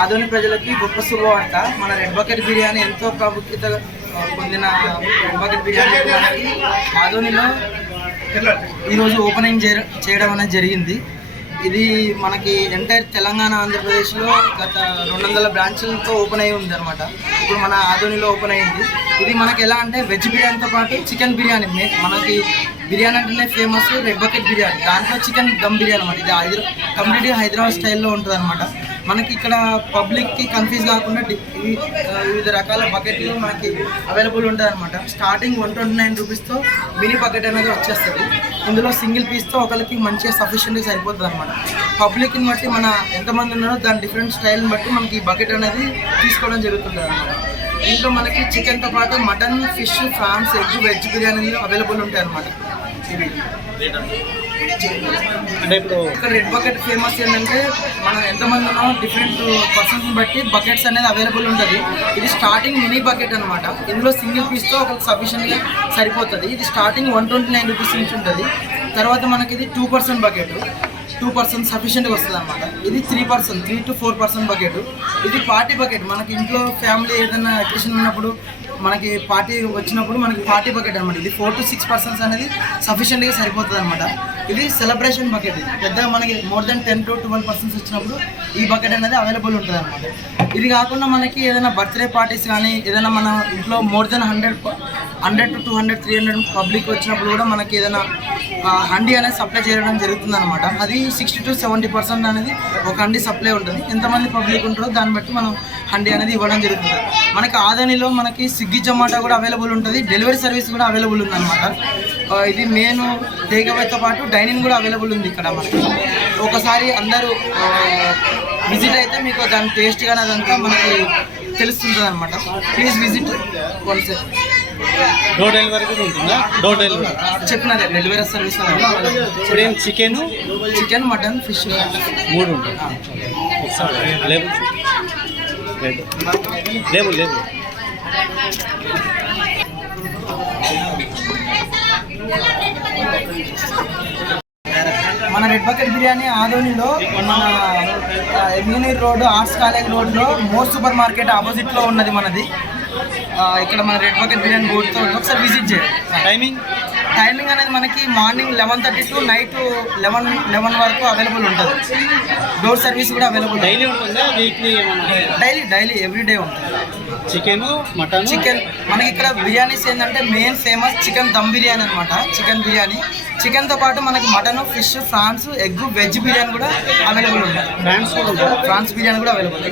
ఆదోని ప్రజలకి గొప్ప శుభవార్త. మన రెడ్ బకెట్ బిర్యానీ ఎంతో ప్రాముఖ్యత పొందిన రెడ్ బకెట్ బిర్యానీ మనకి ఆదోనిలో ఈరోజు ఓపెనింగ్ చేయడం అనేది జరిగింది. ఇది మనకి ఎంటైర్ తెలంగాణ ఆంధ్రప్రదేశ్లో గత 200 బ్రాంచ్లతో ఓపెన్ అయ్యి ఉంది అనమాట. ఇప్పుడు మన ఆదోనిలో ఓపెన్ అయ్యింది. ఇది మనకి ఎలా అంటే వెజ్ బిర్యానీతో పాటు చికెన్ బిర్యానీ. మనకి బిర్యానీ అంటేనే ఫేమస్ రెడ్ బకెట్ బిర్యానీ, దాంట్లో చికెన్ దమ్ బిర్యానీ అనమాట. ఇది కంప్లీట్గా హైదరాబాద్ స్టైల్లో ఉంటుంది అనమాట. మనకి ఇక్కడ పబ్లిక్కి కన్ఫ్యూజ్ కాకుండా వివిధ రకాల బకెట్లు మనకి అవైలబుల్ ఉంటుంది అనమాట. స్టార్టింగ్ 129 రూపీస్తో మినీ బకెట్ అనేది వచ్చేస్తుంది. ఇందులో సింగిల్ పీస్తో ఒకరికి మంచిగా సఫిషియెంట్గా సరిపోతుంది అనమాట. పబ్లిక్ని బట్టి మన ఎంతమంది ఉన్నారో దాని డిఫరెంట్ స్టైల్ని బట్టి మనకి ఈ బకెట్ అనేది తీసుకోవడం జరుగుతుంది అనమాట. ఇంట్లో మనకి చికెన్తో పాటు mutton, fish, prawns, egg, veg బిర్యానీలు అవైలబుల్ ఉంటాయి అనమాట. ఇవి అంటే ఇప్పుడు ఇక్కడ రెడ్ బకెట్ ఫేమస్ ఏంటంటే మనం ఎంతమంది ఉన్నామో డిఫరెంట్ పర్సన్స్ బట్టి బకెట్స్ అనేది అవైలబుల్ ఉంటుంది. ఇది స్టార్టింగ్ మినీ బకెట్ అనమాట. ఇందులో సింగిల్ పీస్తో ఒక సఫిషియెంట్గా సరిపోతుంది. ఇది స్టార్టింగ్ 129 రూపీస్ నుంచి ఉంటుంది. తర్వాత మనకి ఇది 2% బకెట్, 2% సఫిషియెంట్గా వస్తుంది అనమాట. ఇది 3%, 3 to 4% బకెట్. ఇది పార్టీ బకెట్. మనకి ఇంట్లో ఫ్యామిలీ ఏదైనా అకేషన్ ఉన్నప్పుడు మనకి పార్టీ వచ్చినప్పుడు మనకి పార్టీ బకెట్ అనమాట. ఇది 4 to 6% అనేది సఫిషియెంట్గా సరిపోతుంది అనమాట. ఇది సెలబ్రేషన్ బకెట్. ఇది పెద్దగా మనకి మోర్ దెన్ 10 to 12% వచ్చినప్పుడు ఈ బకెట్ అనేది అవైలబుల్ ఉంటుంది అనమాట. ఇది కాకుండా మనకి ఏదైనా బర్త్డే పార్టీస్ కానీ ఏదైనా మన ఇంట్లో మోర్ దెన్ 100 to 200, 300 పబ్లిక్ వచ్చినప్పుడు కూడా మనకి ఏదైనా హండీ అనేది సప్లై చేయడం జరుగుతుంది అనమాట. అది 60 to 70% అనేది ఒక హండీ సప్లై ఉంటుంది. ఎంతమంది పబ్లిక్ ఉంటారో దాన్ని బట్టి మనం హండీ అనేది ఇవ్వడం జరుగుతుంది. మనకి ఆదోనిలో మనకి స్విగ్గీ, జొమాటో కూడా అవైలబుల్ ఉంటుంది. డెలివరీ సర్వీస్ కూడా అవైలబుల్ ఉందన్నమాట. ఇది మెయిన్ టేక్అవేతో పాటు డైనింగ్ కూడా అవైలబుల్ ఉంది ఇక్కడ మనకి. ఒకసారి అందరూ విజిట్ అయితే మీకు దాని టేస్ట్ కానీ అదంతా మనకి తెలుస్తుంది అనమాట. Please visit once. Door delivery కూడా ఉంటుందా? డోర్ డెలివరీ చెప్పినారే డెలివరీ సర్వీస్. ఇప్పుడు ఏం చికెన్, మటన్, ఫిష్ 3 ఉంటుంది. లేబుల్ లేబుల్ లేబుల్ మన రెడ్ బకెట్ బిర్యానీ ఆదోనిలో మన ఎమ్యూనీర్ రోడ్, ఆర్ట్స్ కాలేజ్ రోడ్లో మోర్ సూపర్ మార్కెట్ ఆపోజిట్లో ఉన్నది మనది. ఇక్కడ మన రెడ్ బకెట్ బిర్యానీ బోర్డుతో ఒకసారి విజిట్ చేయండి. టైమింగ్ అనేది మనకి మార్నింగ్ 11:30 to నైట్ 11 వరకు అవైలబుల్ ఉంటుంది. డోర్ సర్వీస్ కూడా అవైలబుల్. డైలీ ఉంటుందా? వీక్లీ? డైలీ ఎవ్రీడే ఉంటుంది. Chicken, mutton, chicken. మనకి ఇక్కడ బిర్యానీస్ ఏంటంటే main famous chicken dum biryani అనమాట. చికెన్ బిర్యానీ, చికెన్తో పాటు మనకి mutton, fish, prawns, egg, veg biryani కూడా అవైలబుల్ ఉంటుంది. ఫ్రాన్స్ బిర్యానీ కూడా అవైలబుల్.